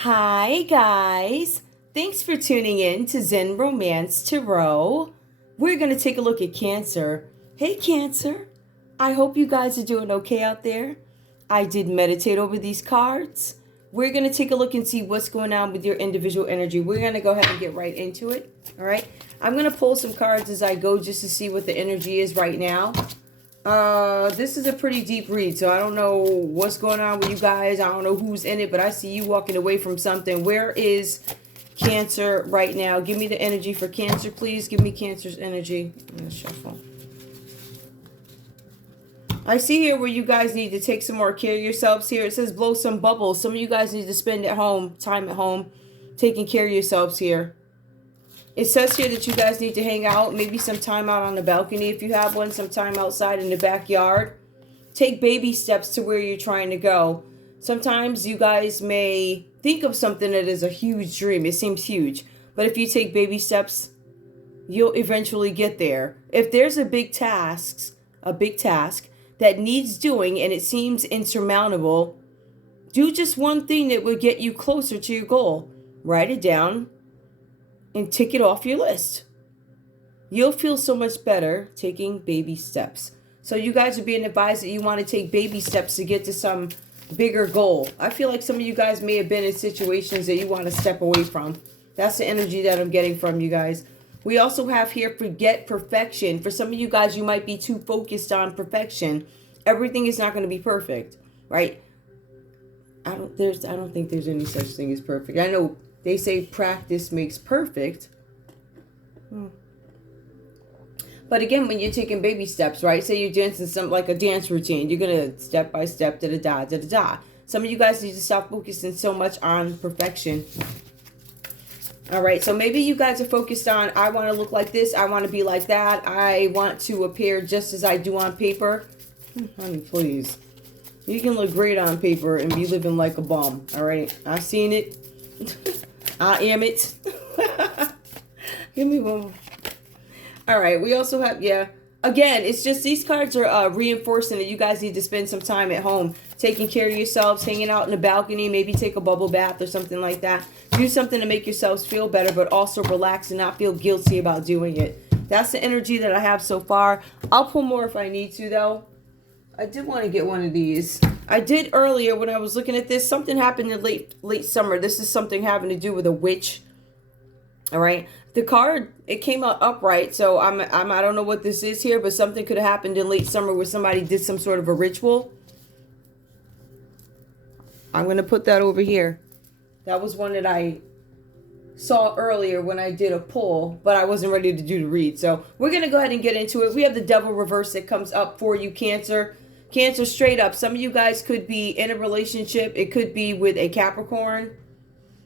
Hi, guys. Thanks for tuning in to Zen Romance Tarot. We're going to take a look at Cancer. Hey, Cancer. I hope you guys are doing okay out there. I did meditate over these cards. We're going to take a look and see what's going on with your individual energy. We're going to go ahead and get right into it. All right. I'm going to pull some cards as I go just to see what the energy is right now. This is a pretty deep read, so I don't know what's going on with you guys. I don't know who's in it, but I see you walking away from something. Where is Cancer right now? Give me the energy for Cancer, please. Give me Cancer's energy. I'm gonna shuffle. I see here where you guys need to take some more care of yourselves here. It says blow some bubbles. Some of you guys need to spend time at home, taking care of yourselves here. It says here that you guys need to hang out, maybe some time out on the balcony if you have one, some time outside in the backyard. Take baby steps to where you're trying to go. Sometimes you guys may think of something that is a huge dream. It seems huge. But if you take baby steps, you'll eventually get there. If there's a big task that needs doing and it seems insurmountable, do just one thing that would get you closer to your goal. Write it down and tick it off your list. You'll feel so much better taking baby steps. So you guys are being advised that you want to take baby steps to get to some bigger goal. I feel like some of you guys may have been in situations that you want to step away from. That's the energy that I'm getting from you guys. We also have here forget perfection. For some of you guys, you might be too focused on perfection. Everything is not going to be perfect, right? I don't think there's any such thing as perfect. I know they say practice makes perfect. But again, when you're taking baby steps, right? Say you're dancing something like a dance routine. You're going to step by step, da-da-da, da-da-da. Some of you guys need to stop focusing so much on perfection. All right, so maybe you guys are focused on, I want to look like this. I want to be like that. I want to appear just as I do on paper. Honey, please. You can look great on paper and be living like a bum. All right, I've seen it. I am it. Give me one. All right, we also have, again, it's just these cards are reinforcing that you guys need to spend some time at home, taking care of yourselves, hanging out in the balcony, maybe take a bubble bath or something like that. Do something to make yourselves feel better, but also relax and not feel guilty about doing it. That's the energy that I have so far. I'll pull more if I need to, though. I did want to get one of these. I did earlier when I was looking at this. Something happened in late summer. This is something having to do with a witch. All right. The card, it came out upright, so I don't know what this is here, but something could have happened in late summer where somebody did some sort of a ritual. I'm going to put that over here. That was one that I saw earlier when I did a pull, but I wasn't ready to do the read. So we're going to go ahead and get into it. We have the Devil reverse that comes up for you, Cancer. Cancer, straight up. Some of you guys could be in a relationship. It could be with a Capricorn.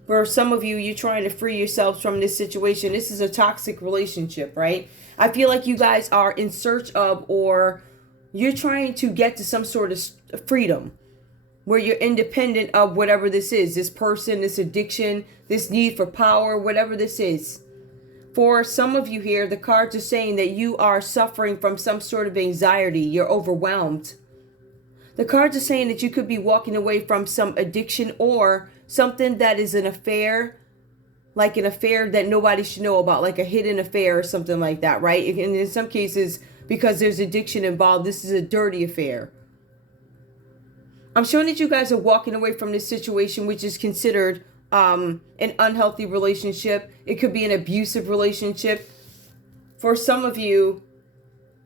For some of you, you're trying to free yourselves from this situation. This is a toxic relationship, right? I feel like you guys are in search of, or you're trying to get to some sort of freedom where you're independent of whatever this is. This person, this addiction, this need for power, whatever this is. For some of you here, the cards are saying that you are suffering from some sort of anxiety. You're overwhelmed. The cards are saying that you could be walking away from some addiction or something that is an affair, like an affair that nobody should know about, like a hidden affair or something like that, right? And in some cases, because there's addiction involved, this is a dirty affair. I'm showing that you guys are walking away from this situation, which is considered an unhealthy relationship. It could be an abusive relationship. For some of you,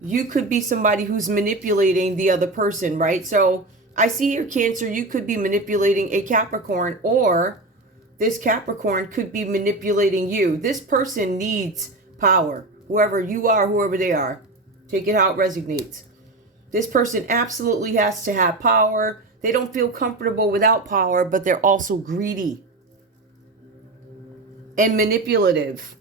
you could be somebody who's manipulating the other person, right? So I see here, Cancer, you could be manipulating a Capricorn, or this Capricorn could be manipulating you. This person needs power. Whoever you are, whoever they are. Take it how it resonates. This person absolutely has to have power. They don't feel comfortable without power, but they're also greedy and manipulative.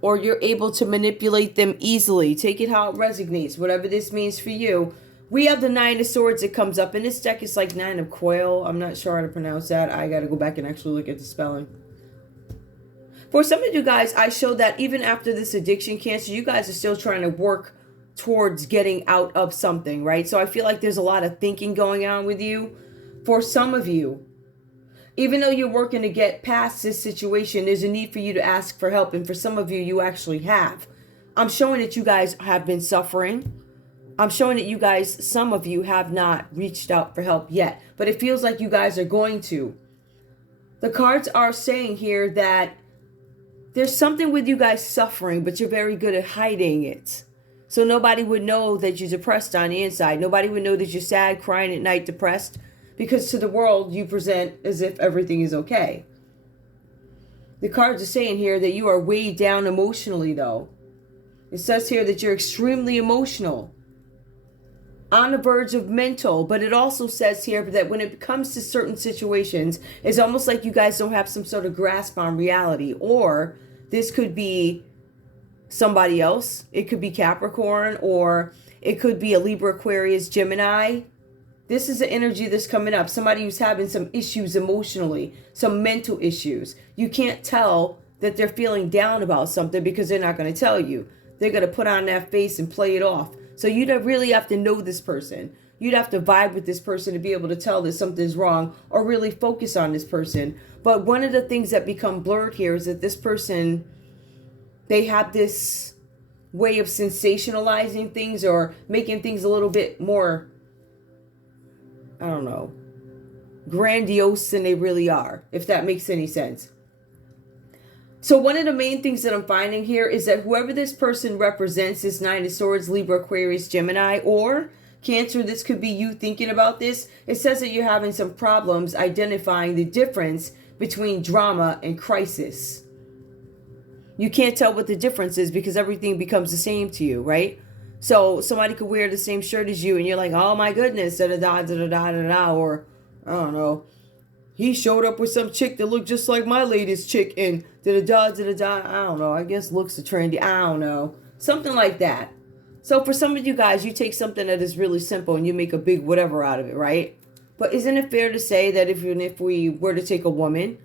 Or you're able to manipulate them easily. Take it how it resonates, whatever this means for you. We have the Nine of Swords that comes up. In this deck, it's like Nine of Coil. I'm not sure how to pronounce that. I got to go back and actually look at the spelling. For some of you guys, I showed that even after this addiction, Cancer, you guys are still trying to work towards getting out of something, right? So I feel like there's a lot of thinking going on with you. For some of you, even though you're working to get past this situation, there's a need for you to ask for help. And for some of you, you actually have. I'm showing that you guys have been suffering. I'm showing that you guys, some of you have not reached out for help yet. But it feels like you guys are going to. The cards are saying here that there's something with you guys suffering, but you're very good at hiding it. So nobody would know that you're depressed on the inside. Nobody would know that you're sad, crying at night, depressed. Because to the world, you present as if everything is okay. The cards are saying here that you are weighed down emotionally, though. It says here that you're extremely emotional. On the verge of mental. But it also says here that when it comes to certain situations, it's almost like you guys don't have some sort of grasp on reality. Or this could be somebody else. It could be Capricorn. Or it could be a Libra, Aquarius, Gemini. This is the energy that's coming up. Somebody who's having some issues emotionally, some mental issues. You can't tell that they're feeling down about something because they're not going to tell you. They're going to put on that face and play it off. So you don't really have to know this person. You'd have to vibe with this person to be able to tell that something's wrong or really focus on this person. But one of the things that become blurred here is that this person, they have this way of sensationalizing things or making things a little bit more, I don't know, grandiose than they really are, if that makes any sense. So one of the main things that I'm finding here is that whoever this person represents, this Nine of Swords, Libra, Aquarius, Gemini, or Cancer, this could be you thinking about this. It says that you're having some problems identifying the difference between drama and crisis. You can't tell what the difference is because everything becomes the same to you, right? So somebody could wear the same shirt as you and you're like, oh my goodness, da-da-da-da-da-da-da, or I don't know, he showed up with some chick that looked just like my latest chick and da-da-da-da-da, I don't know, I guess looks are trendy, I don't know, something like that. So for some of you guys, you take something that is really simple and you make a big whatever out of it, right? But isn't it fair to say that even if we were to take a woman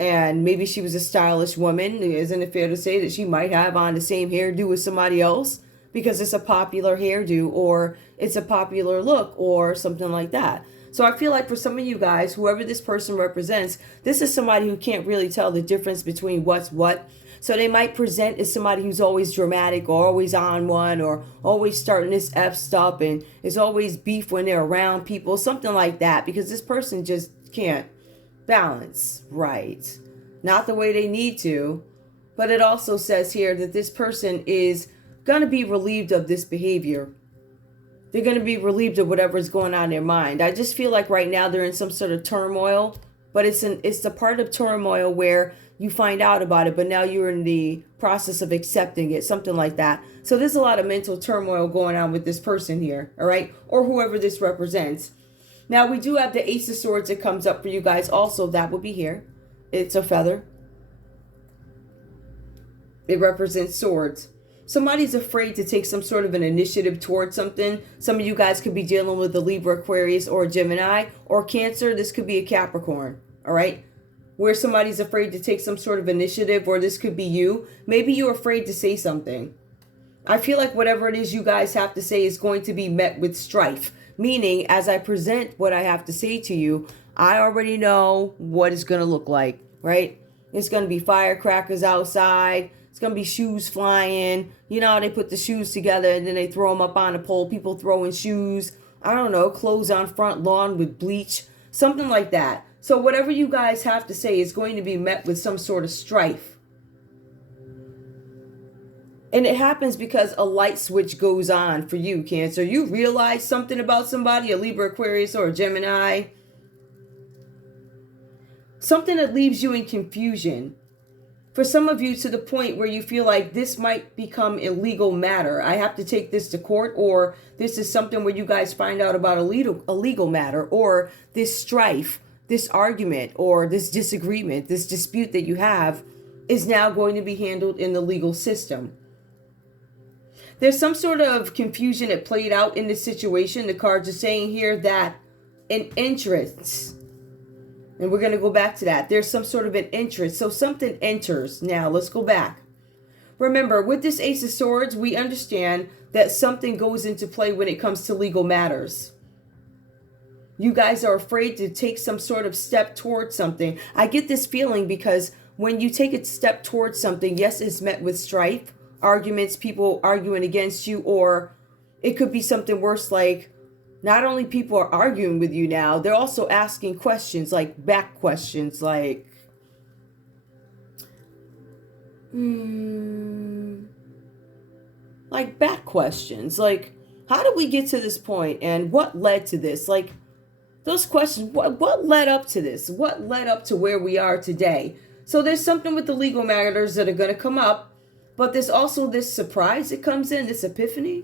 and maybe she was a stylish woman, isn't it fair to say that she might have on the same hairdo as somebody else? Because it's a popular hairdo or it's a popular look or something like that. So I feel like for some of you guys, whoever this person represents, this is somebody who can't really tell the difference between what's what. So they might present as somebody who's always dramatic or always on one or always starting this F stuff and is always beef when they're around people, something like that, because this person just can't balance right. Not the way they need to. But it also says here that this person is going to be relieved of this behavior. They're going to be relieved of whatever is going on in their mind. I just feel like right now they're in some sort of turmoil, but it's the part of turmoil where you find out about it, but now you're in the process of accepting it, something like that. So there's a lot of mental turmoil going on with this person here, all right? Or whoever this represents. Now we do have the Ace of Swords that comes up for you guys also. That would be here. It's a feather. It represents swords. Somebody's afraid to take some sort of an initiative towards something. Some of you guys could be dealing with a Libra, Aquarius, or a Gemini, or Cancer. This could be a Capricorn, all right? Where somebody's afraid to take some sort of initiative, or this could be you. Maybe you're afraid to say something. I feel like whatever it is you guys have to say is going to be met with strife. Meaning, as I present what I have to say to you, I already know what it's going to look like, right? It's going to be firecrackers outside. It's going to be shoes flying. You know how they put the shoes together and then they throw them up on a pole. People throwing shoes. I don't know, clothes on front lawn with bleach. Something like that. So whatever you guys have to say is going to be met with some sort of strife. And it happens because a light switch goes on for you, Cancer. You realize something about somebody, a Libra, Aquarius, or a Gemini. Something that leaves you in confusion. For some of you, to the point where you feel like this might become a legal matter. I have to take this to court, or this is something where you guys find out about a legal matter, or this strife, this argument, or this disagreement, this dispute that you have is now going to be handled in the legal system. There's some sort of confusion that played out in this situation. The cards are saying here that an interest, and we're going to go back to that. There's some sort of an interest. So something enters. Now, let's go back. Remember, with this Ace of Swords, we understand that something goes into play when it comes to legal matters. You guys are afraid to take some sort of step towards something. I get this feeling because when you take a step towards something, yes, it's met with strife, arguments, people arguing against you, or it could be something worse, like not only people are arguing with you now, they're also asking questions, like back questions, like, like back questions, like, how did we get to this point and what led to this? Like, those questions, what led up to this? What led up to where we are today? So there's something with the legal matters that are going to come up, but there's also this surprise that comes in, this epiphany.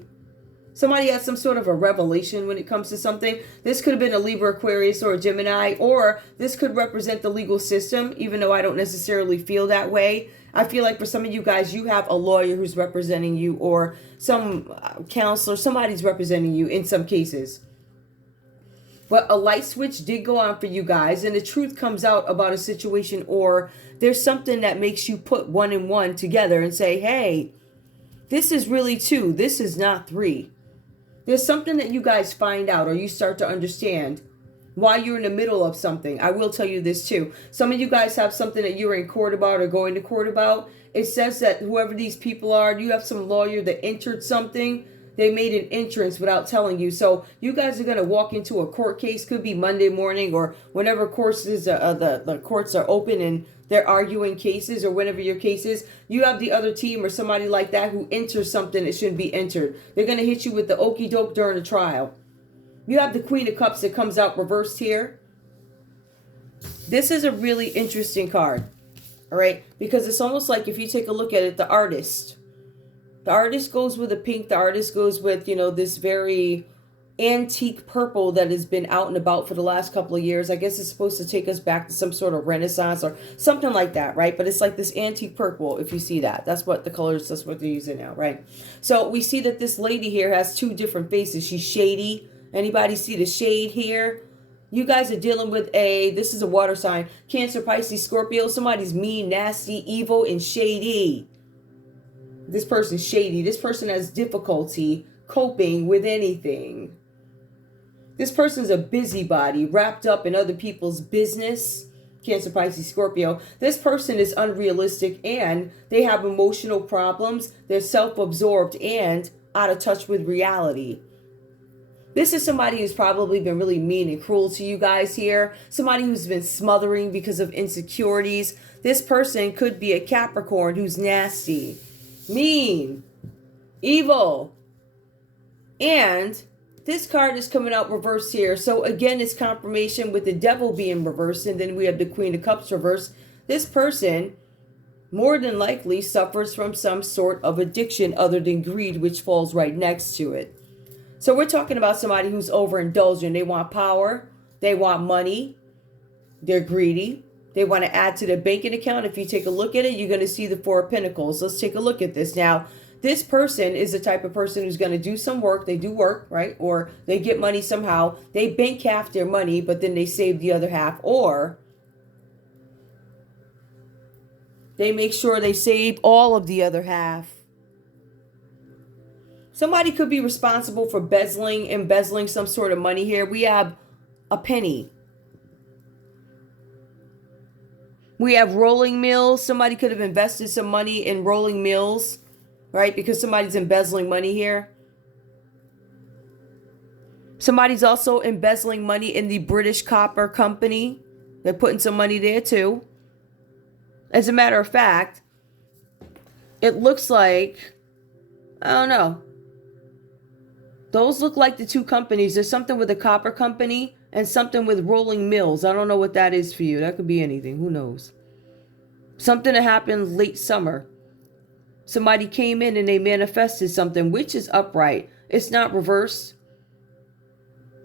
Somebody has some sort of a revelation when it comes to something. This could have been a Libra, Aquarius, or a Gemini, or this could represent the legal system, even though I don't necessarily feel that way. I feel like for some of you guys, you have a lawyer who's representing you, or some counselor, somebody's representing you in some cases. But a light switch did go on for you guys, and the truth comes out about a situation, or there's something that makes you put 1 and 1 together and say, hey, this is really 2. This is not 3. There's something that you guys find out, or you start to understand while you're in the middle of something. I will tell you this too. Some of you guys have something that you're in court about or going to court about. It says that whoever these people are, you have some lawyer that entered something. They made an entrance without telling you. So you guys are going to walk into a court case. Could be Monday morning or whenever courses, the courts are open and they're arguing cases, or whenever your case is. You have the other team or somebody like that who enters something that shouldn't be entered. They're going to hit you with the okie doke during the trial. You have the Queen of Cups that comes out reversed here. This is a really interesting card. All right. Because it's almost like if you take a look at it, the artist. The artist goes with a pink. The artist goes with, this very antique purple that has been out and about for the last couple of years. I guess it's supposed to take us back to some sort of Renaissance or something like that, right? But it's like this antique purple, if you see that. That's what the colors, that's what they're using now, right? So we see that this lady here has 2 different faces. She's shady. Anybody see the shade here? You guys are dealing with this is a water sign, Cancer, Pisces, Scorpio. Somebody's mean, nasty, evil, and shady. This person's shady. This person has difficulty coping with anything. This person's a busybody, wrapped up in other people's business. Cancer, Pisces, Scorpio. This person is unrealistic and they have emotional problems. They're self-absorbed and out of touch with reality. This is somebody who's probably been really mean and cruel to you guys here. Somebody who's been smothering because of insecurities. This person could be a Capricorn who's nasty, mean, evil. And this card is coming out reversed here. So again, it's confirmation with the Devil being reversed. And then we have the Queen of Cups reversed. This person more than likely suffers from some sort of addiction other than greed, which falls right next to it. So we're talking about somebody who's overindulgent. They want power. They want money. They're greedy. They want to add to their banking account. If you take a look at it, you're going to see the 4 of Pentacles. Let's take a look at this. Now, this person is the type of person who's going to do some work. They do work, right? Or they get money somehow. They bank half their money, but then they save the other half. Or they make sure they save all of the other half. Somebody could be responsible for embezzling some sort of money here. We have a penny. We have rolling mills. Somebody could have invested some money in rolling mills, right? Because somebody's embezzling money here. Somebody's also embezzling money in the British Copper Company. They're putting some money there too. As a matter of fact, it looks like, I don't know. Those look like the 2 companies. There's something with the copper company and something with rolling mills. I don't know what that is for you. That could be anything. Who knows? Something that happened late summer. Somebody came in and they manifested something, which is upright. It's not reversed.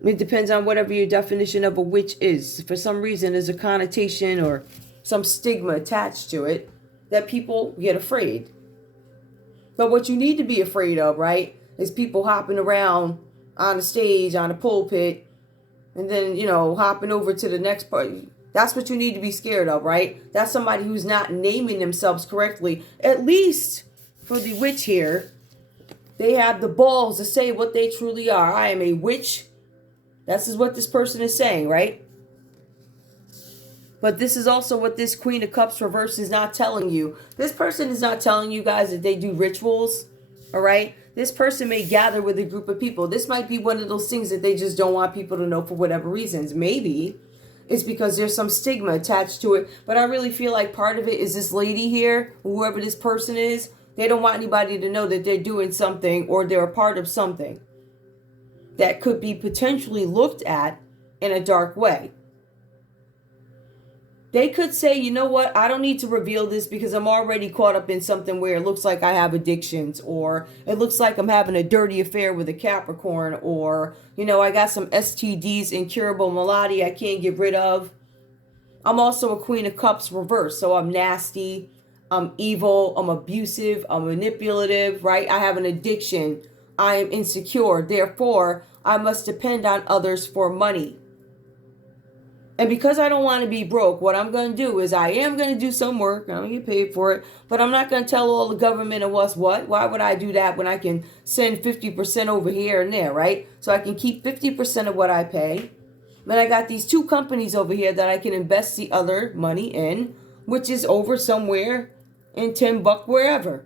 It depends on whatever your definition of a witch is. For some reason, there's a connotation or some stigma attached to it that people get afraid. But what you need to be afraid of, right, is people hopping around on a stage, on a pulpit, and then, hopping over to the next part. That's what you need to be scared of, right? That's somebody who's not naming themselves correctly. At least for the witch here, they have the balls to say what they truly are. I am a witch. This is what this person is saying, right? But this is also what this Queen of Cups reverse is not telling you. This person is not telling you guys that they do rituals, all right? This person may gather with a group of people. This might be one of those things that they just don't want people to know for whatever reasons. Maybe it's because there's some stigma attached to it. But I really feel like part of it is this lady here, whoever this person is, they don't want anybody to know that they're doing something or they're a part of something that could be potentially looked at in a dark way. They could say, you know what, I don't need to reveal this because I'm already caught up in something where it looks like I have addictions, or it looks like I'm having a dirty affair with a Capricorn, or, you know, I got some STDs, incurable malady I can't get rid of. I'm also a Queen of Cups reverse, so I'm nasty, I'm evil, I'm abusive, I'm manipulative, right? I have an addiction, I am insecure, therefore I must depend on others for money. And because I don't want to be broke, what I'm going to do is I am going to do some work. I'm going to get paid for it. But I'm not going to tell all the government and what's what. Why would I do that when I can send 50% over here and there, right? So I can keep 50% of what I pay. Then I got these two companies over here that I can invest the other money in, which is over somewhere in 10 buck wherever.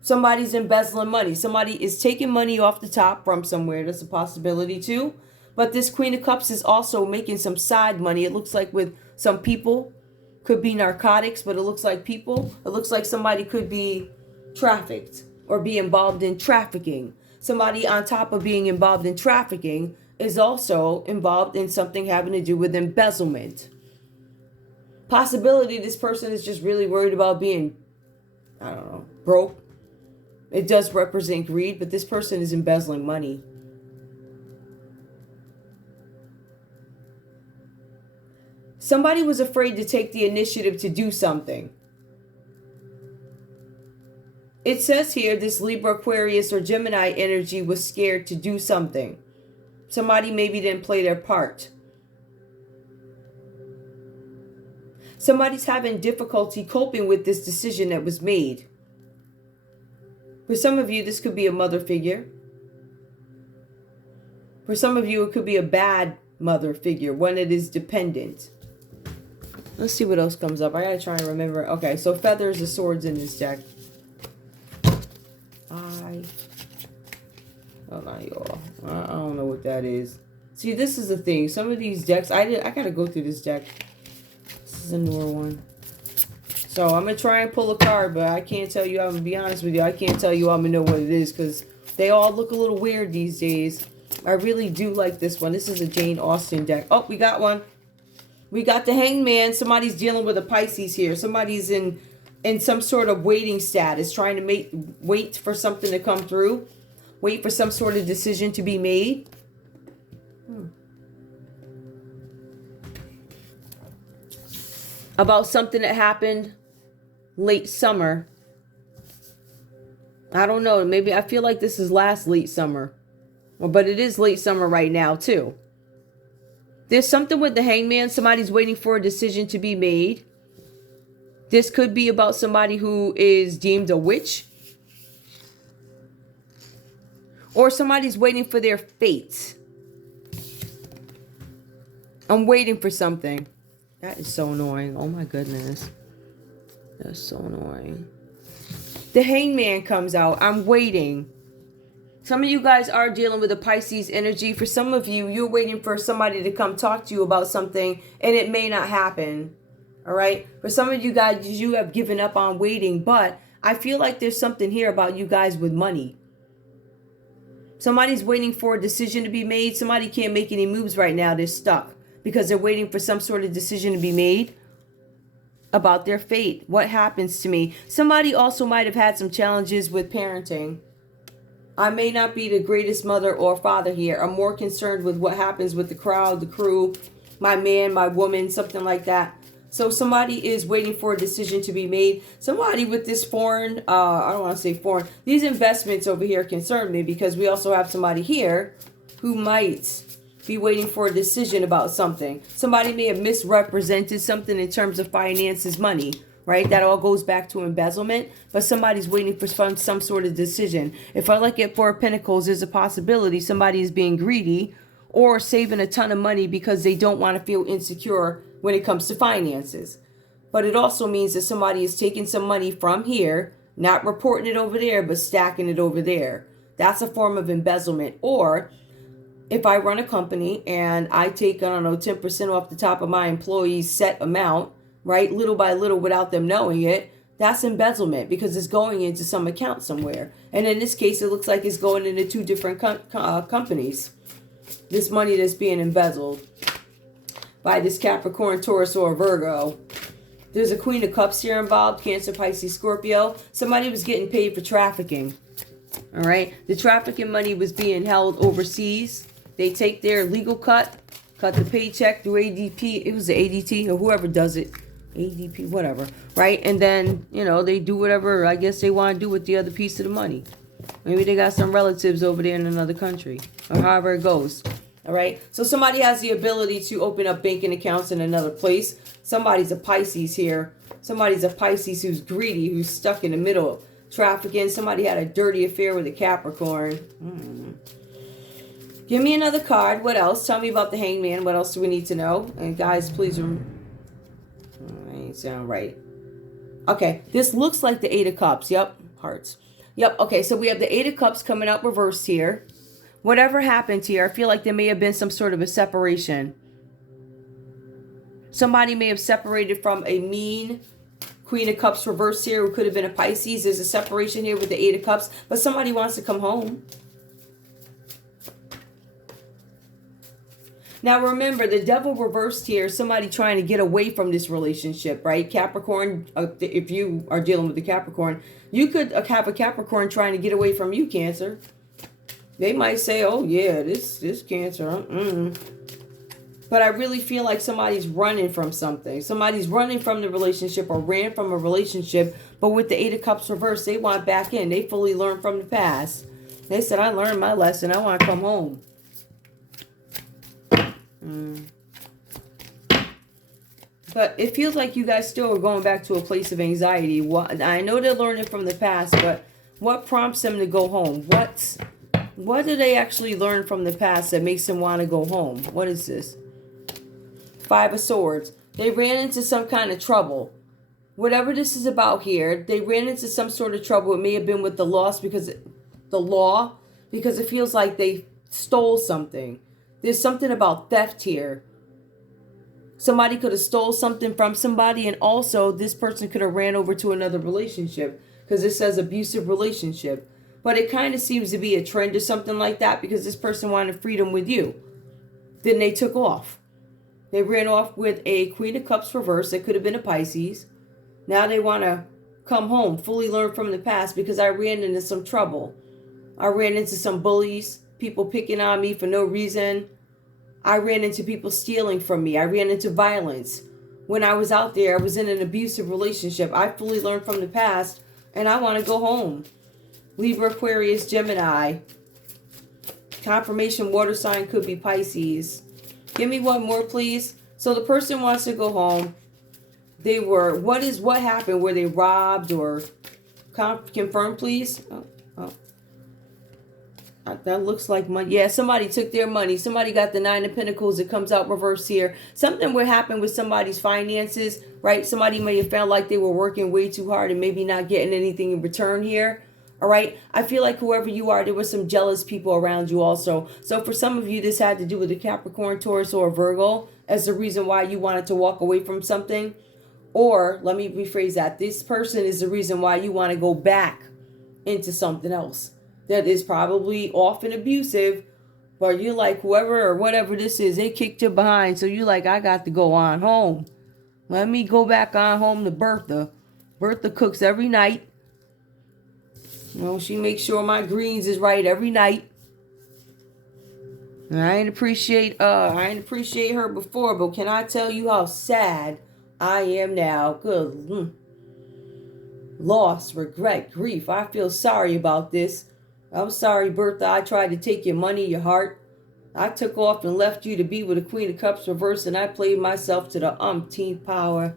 Somebody's embezzling money. Somebody is taking money off the top from somewhere. That's a possibility too. But this Queen of Cups is also making some side money. It looks like with some people. Could be narcotics, but it looks like people. It looks like somebody could be trafficked or be involved in trafficking. Somebody on top of being involved in trafficking is also involved in something having to do with embezzlement. Possibility this person is just really worried about being, I don't know, broke. It does represent greed, but this person is embezzling money. Somebody was afraid to take the initiative to do something. It says here this Libra, Aquarius, or Gemini energy was scared to do something. Somebody maybe didn't play their part. Somebody's having difficulty coping with this decision that was made. For some of you, this could be a mother figure. For some of you, it could be a bad mother figure, one that is dependent. Let's see what else comes up. I gotta try and remember. Okay, so feathers of swords in this deck. Hold on, y'all. I don't know what that is. See, this is the thing. Some of these decks, I gotta go through this deck. This is a newer one. So I'm gonna try and pull a card, but I can't tell you. I'm gonna be honest with you. I can't tell you I'm gonna know what it is because they all look a little weird these days. I really do like this one. This is a Jane Austen deck. Oh, we got one. We got the Hangman. Somebody's dealing with a Pisces here. Somebody's in some sort of waiting status, trying to wait for something to come through. Wait for some sort of decision to be made. About something that happened late summer. I don't know. Maybe I feel like this is last late summer. But it is late summer right now too. There's something with the Hangman. Somebody's waiting for a decision to be made. This could be about somebody who is deemed a witch. Or somebody's waiting for their fate. I'm waiting for something. That is so annoying. Oh my goodness. That's so annoying. The Hangman comes out. I'm waiting. Some of you guys are dealing with a Pisces energy. For some of you, you're waiting for somebody to come talk to you about something, and it may not happen. All right? For some of you guys, you have given up on waiting, but I feel like there's something here about you guys with money. Somebody's waiting for a decision to be made. Somebody can't make any moves right now. They're stuck because they're waiting for some sort of decision to be made about their fate. What happens to me? Somebody also might have had some challenges with parenting. I may not be the greatest mother or father here. I'm more concerned with what happens with the crowd, the crew, my man, my woman, something like that. So somebody is waiting for a decision to be made. Somebody with this foreign, I don't want to say foreign. These investments over here concern me because we also have somebody here who might be waiting for a decision about something. Somebody may have misrepresented something in terms of finances, money. Right? That all goes back to embezzlement. But somebody's waiting for some sort of decision. If I look at Four of Pentacles, there's a possibility somebody is being greedy or saving a ton of money because they don't want to feel insecure when it comes to finances. But it also means that somebody is taking some money from here, not reporting it over there, but stacking it over there. That's a form of embezzlement. Or if I run a company and I take, 10% off the top of my employees' set amount, right, little by little without them knowing it, that's embezzlement because it's going into some account somewhere. And in this case, it looks like it's going into two different companies. This money that's being embezzled by this Capricorn, Taurus, or Virgo. There's a Queen of Cups here involved, Cancer, Pisces, Scorpio. Somebody was getting paid for trafficking. All right. The trafficking money was being held overseas. They take their legal cut the paycheck through ADP. It was the ADT or whoever does it. ADP, whatever. Right. And then, they do whatever I guess they want to do with the other piece of the money. Maybe they got some relatives over there in another country or however it goes. All right. So somebody has the ability to open up banking accounts in another place. Somebody's a Pisces here. Somebody's a Pisces who's greedy, who's stuck in the middle. Trafficking. Somebody had a dirty affair with a Capricorn. Give me another card. What else? Tell me about the Hangman. What else do we need to know? And guys, please. Ain't sound right. Okay. This looks like the Eight of Cups. Yep. Hearts. Yep. Okay. So we have the Eight of Cups coming out reversed here. Whatever happened here, I feel like there may have been some sort of a separation. Somebody may have separated from a mean Queen of Cups reversed here, who could have been a Pisces. There's a separation here with the Eight of Cups, but somebody wants to come home. Now remember, the Devil reversed here, somebody trying to get away from this relationship, right? Capricorn, if you are dealing with the Capricorn, you could have a Capricorn trying to get away from you, Cancer. They might say, oh yeah, this Cancer. But I really feel like somebody's running from something. Somebody's running from the relationship or ran from a relationship. But with the Eight of Cups reversed, they want back in. They fully learned from the past. They said, I learned my lesson. I want to come home. But it feels like you guys still are going back to a place of anxiety. I know they're learning from the past, but what prompts them to go home? What do they actually learn from the past that makes them want to go home? What is this? Five of Swords. They ran into some kind of trouble. Whatever this is about here, they ran into some sort of trouble. It may have been with the law because it feels like they stole something. There's something about theft here. Somebody could have stole something from somebody, and also this person could have ran over to another relationship because it says abusive relationship. But it kind of seems to be a trend or something like that because this person wanted freedom with you. Then they took off. They ran off with a Queen of Cups reversed. That could have been a Pisces. Now they want to come home, fully learn from the past because I ran into some trouble. I ran into some bullies, people picking on me for no reason. I ran into people stealing from me. I ran into violence. When I was out there, I was in an abusive relationship. I fully learned from the past and I want to go home. Libra, Aquarius, Gemini. Confirmation water sign could be Pisces. Give me one more, please. So the person wants to go home. What happened? Were they robbed or confirm, please? That looks like money. Yeah, somebody took their money. Somebody got the Nine of Pentacles. It comes out reverse here. Something would happen with somebody's finances, right? Somebody may have felt like they were working way too hard and maybe not getting anything in return here. All right. I feel like whoever you are, there were some jealous people around you also. So for some of you, this had to do with a Capricorn, Taurus, or Virgo as the reason why you wanted to walk away from something. Or let me rephrase that. This person is the reason why you want to go back into something else that is probably often abusive. But you're like, whoever or whatever this is, they kicked you behind. So you're like, I got to go on home. Let me go back on home to Bertha. Bertha cooks every night. She makes sure my greens is right every night. I ain't appreciate her before, but can I tell you how sad I am now? Good. Loss, regret, grief. I feel sorry about this. I'm sorry, Bertha. I tried to take your money, your heart. I took off and left you to be with the Queen of Cups reversed, and I played myself to the umpteenth power.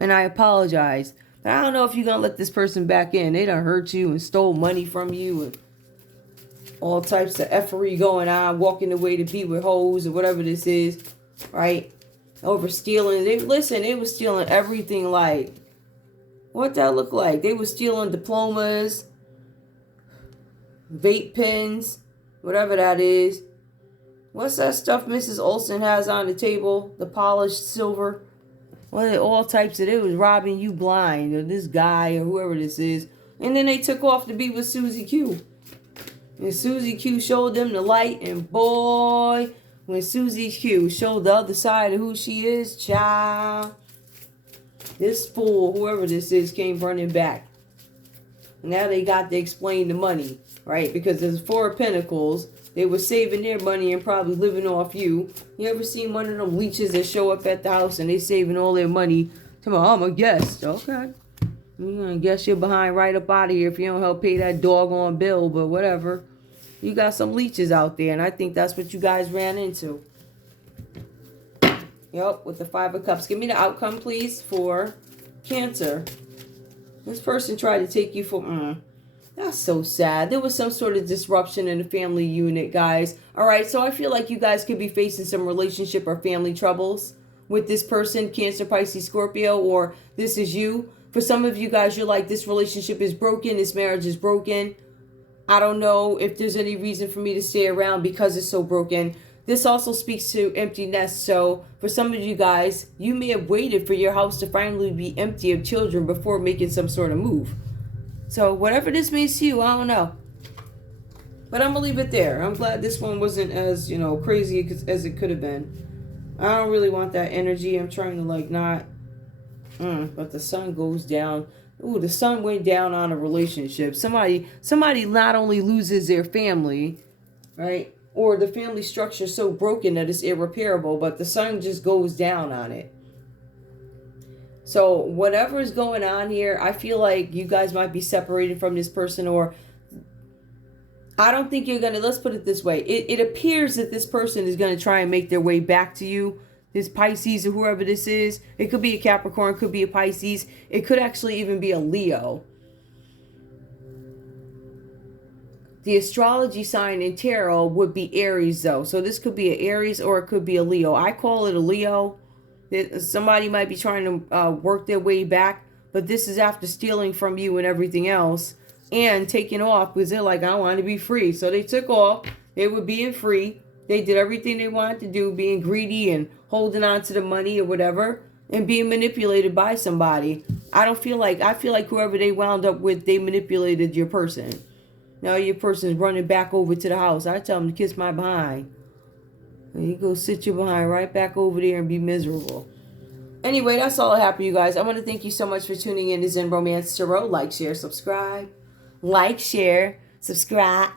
And I apologize. But I don't know if you're going to let this person back in. They done hurt you and stole money from you. All types of effery going on, walking away to be with hoes or whatever this is, right? Over stealing. They was stealing everything. Like, what that look like? They was stealing diplomas, vape pens, whatever that is. What's that stuff Mrs. Olsen has on the table? The polished silver. Well, all types of it was robbing you blind, or this guy, or whoever this is. And then they took off to be with Susie Q. And Susie Q showed them the light, and boy, when Susie Q showed the other side of who she is, child, this fool, whoever this is, came running back. Now they got to explain the money, right? Because there's 4 of Pentacles. They were saving their money and probably living off you. You ever seen one of them leeches that show up at the house and they saving all their money? Tell me, I'm a guest. Okay. You're going to guess you're behind right up out of here if you don't help pay that doggone bill, but whatever. You got some leeches out there, and I think that's what you guys ran into. Yep, with the 5 of Cups. Give me the outcome, please, for Cancer. This person tried to take you for... That's so sad. There was some sort of disruption in the family unit, guys. All right, so I feel like you guys could be facing some relationship or family troubles with this person, Cancer, Pisces, Scorpio, or this is you. For some of you guys, you're like, this relationship is broken, this marriage is broken. I don't know if there's any reason for me to stay around because it's so broken. This also speaks to empty nest. So for some of you guys, you may have waited for your house to finally be empty of children before making some sort of move. So whatever this means to you, I don't know. But I'm going to leave it there. I'm glad this one wasn't as, crazy as it could have been. I don't really want that energy. I'm trying to not. But the sun goes down. Ooh, the sun went down on a relationship. Somebody not only loses their family, right? Or the family structure is so broken that it's irreparable, but the sun just goes down on it. So whatever is going on here, I feel like you guys might be separated from this person, or I don't think you're going to, let's put it this way. It appears that this person is going to try and make their way back to you. This Pisces or whoever this is. It could be a Capricorn, could be a Pisces. It could actually even be a Leo. The astrology sign in tarot would be Aries though. So this could be an Aries or it could be a Leo. I call it a Leo. Somebody might be trying to work their way back, but this is after stealing from you and everything else and taking off because they're like, I want to be free. So they took off. They were being free. They did everything they wanted to do, being greedy and holding on to the money or whatever and being manipulated by somebody. I feel like whoever they wound up with, they manipulated your person. Now your person's running back over to the house. I tell them to kiss my behind. And you go sit your behind right back over there and be miserable. Anyway, that's all I have for you guys. I want to thank you so much for tuning in to Zen Romance Tarot. Like, share, subscribe. Like, share, subscribe.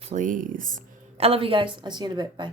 Please. I love you guys. I'll see you in a bit. Bye.